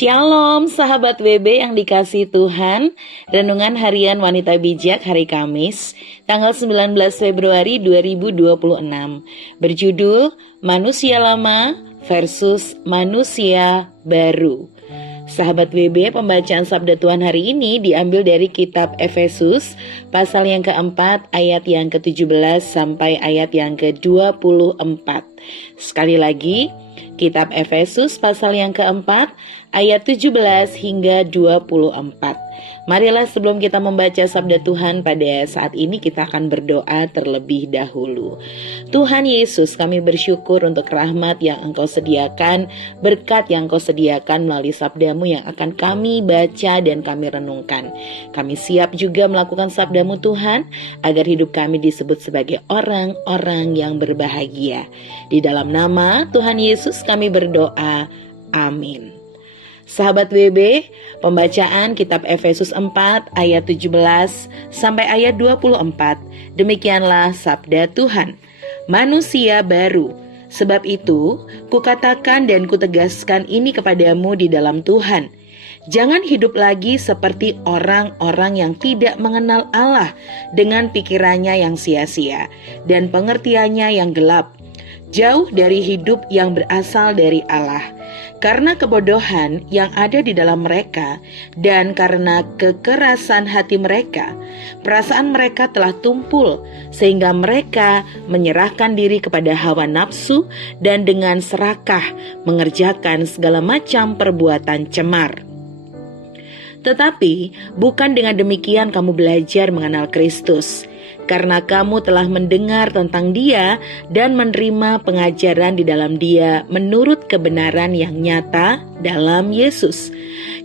Shalom sahabat WB yang dikasihi Tuhan. Renungan Harian Wanita Bijak hari Kamis, tanggal 19 Februari 2026. Berjudul Manusia Lama versus Manusia Baru. Sahabat WB, pembacaan sabda Tuhan hari ini diambil dari kitab Efesus pasal yang keempat ayat yang ke-17 sampai ayat yang ke-24. Sekali lagi, kitab Efesus pasal yang keempat ayat 17 hingga 24. Marilah sebelum kita membaca sabda Tuhan pada saat ini, kita akan berdoa terlebih dahulu. Tuhan Yesus, kami bersyukur untuk rahmat yang Engkau sediakan, berkat yang Engkau sediakan melalui sabdamu yang akan kami baca dan kami renungkan. Kami siap juga melakukan sabdamu Tuhan, agar hidup kami disebut sebagai orang-orang yang berbahagia. Di dalam nama Tuhan Yesus kami berdoa, amin. Sahabat WB, pembacaan kitab Efesus 4 ayat 17 sampai ayat 24. Demikianlah sabda Tuhan. Manusia baru. Sebab itu, kukatakan dan kutegaskan ini kepadamu di dalam Tuhan. Jangan hidup lagi seperti orang-orang yang tidak mengenal Allah dengan pikirannya yang sia-sia dan pengertiannya yang gelap. Jauh dari hidup yang berasal dari Allah. Karena kebodohan yang ada di dalam mereka dan karena kekerasan hati mereka, perasaan mereka telah tumpul sehingga mereka menyerahkan diri kepada hawa nafsu dan dengan serakah mengerjakan segala macam perbuatan cemar. Tetapi bukan dengan demikian kamu belajar mengenal Kristus. Karena kamu telah mendengar tentang Dia dan menerima pengajaran di dalam Dia menurut kebenaran yang nyata dalam Yesus,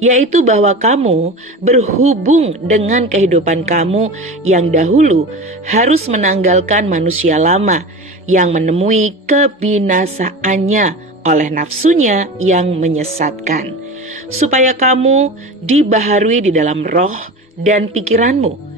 yaitu bahwa kamu berhubung dengan kehidupan kamu yang dahulu harus menanggalkan manusia lama yang menemui kebinasaannya oleh nafsunya yang menyesatkan, supaya kamu dibaharui di dalam roh dan pikiranmu,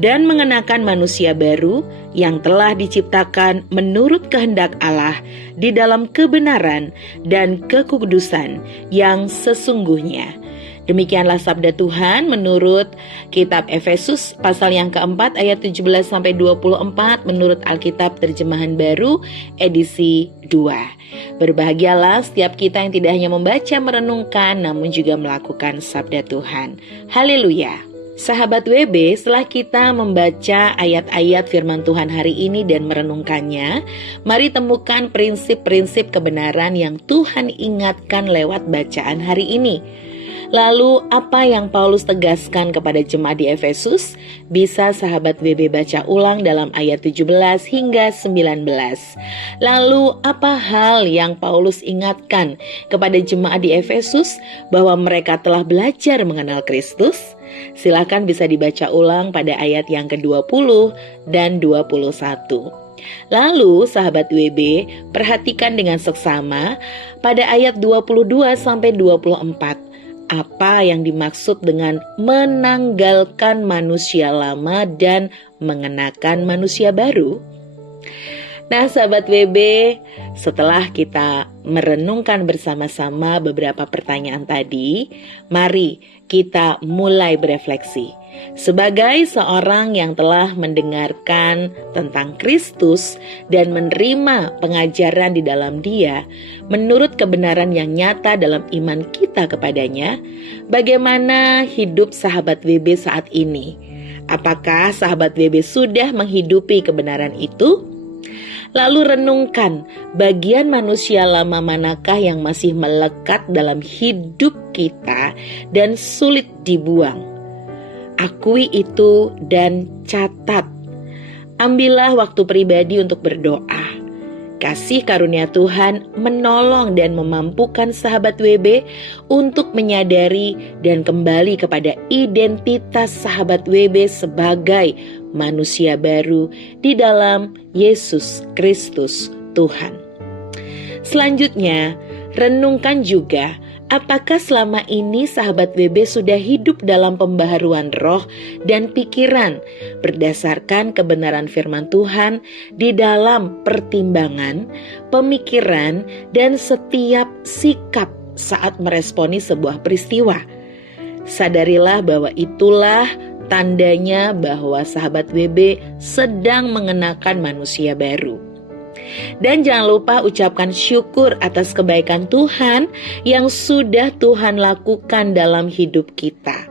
dan mengenakan manusia baru yang telah diciptakan menurut kehendak Allah di dalam kebenaran dan kekudusan yang sesungguhnya. Demikianlah sabda Tuhan menurut kitab Efesus pasal yang keempat ayat 17 sampai 24 menurut Alkitab Terjemahan Baru edisi 2. Berbahagialah setiap kita yang tidak hanya membaca merenungkan namun juga melakukan sabda Tuhan. Haleluya. Sahabat WB, setelah kita membaca ayat-ayat firman Tuhan hari ini dan merenungkannya, mari temukan prinsip-prinsip kebenaran yang Tuhan ingatkan lewat bacaan hari ini. Lalu apa yang Paulus tegaskan kepada jemaat di Efesus? Bisa sahabat WB baca ulang dalam ayat 17 hingga 19. Lalu apa hal yang Paulus ingatkan kepada jemaat di Efesus bahwa mereka telah belajar mengenal Kristus? Silakan bisa dibaca ulang pada ayat yang ke-20 dan 21. Lalu sahabat WB, perhatikan dengan seksama pada ayat 22 sampai 24. Apa yang dimaksud dengan menanggalkan manusia lama dan mengenakan manusia baru? Nah sahabat WB, setelah kita merenungkan bersama-sama beberapa pertanyaan tadi, mari kita mulai berefleksi. Sebagai seorang yang telah mendengarkan tentang Kristus dan menerima pengajaran di dalam Dia, menurut kebenaran yang nyata dalam iman kita kepadanya, bagaimana hidup sahabat WB saat ini? Apakah sahabat WB sudah menghidupi kebenaran itu? Lalu renungkan bagian manusia lama manakah yang masih melekat dalam hidup kita dan sulit dibuang. Akui itu dan catat. Ambillah waktu pribadi untuk berdoa. Kasih karunia Tuhan menolong dan memampukan sahabat WB untuk menyadari dan kembali kepada identitas sahabat WB sebagai manusia baru di dalam Yesus Kristus Tuhan. Selanjutnya, renungkan juga apakah selama ini sahabat WB sudah hidup dalam pembaharuan roh dan pikiran berdasarkan kebenaran firman Tuhan di dalam pertimbangan, pemikiran, dan setiap sikap saat meresponi sebuah peristiwa. Sadarilah bahwa itulah tandanya bahwa sahabat WB sedang mengenakan manusia baru. Dan jangan lupa ucapkan syukur atas kebaikan Tuhan yang sudah Tuhan lakukan dalam hidup kita.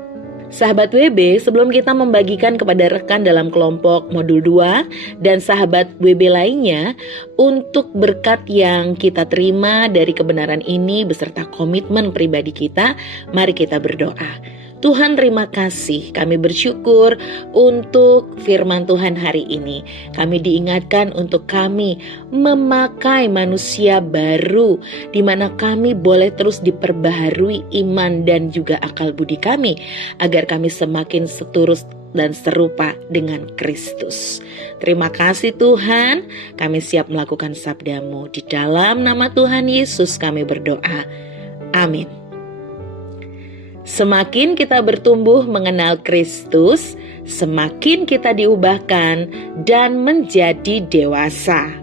Sahabat WB, sebelum kita membagikan kepada rekan dalam kelompok modul 2 dan sahabat WB lainnya untuk berkat yang kita terima dari kebenaran ini beserta komitmen pribadi kita, mari kita berdoa. Tuhan, terima kasih, kami bersyukur untuk firman Tuhan hari ini. Kami diingatkan untuk kami memakai manusia baru, di mana kami boleh terus diperbaharui iman dan juga akal budi kami, agar kami semakin seturus dan serupa dengan Kristus. Terima kasih Tuhan, kami siap melakukan sabda-Mu. Di dalam nama Tuhan Yesus kami berdoa. Amin. Semakin kita bertumbuh mengenal Kristus, semakin kita diubahkan dan menjadi dewasa.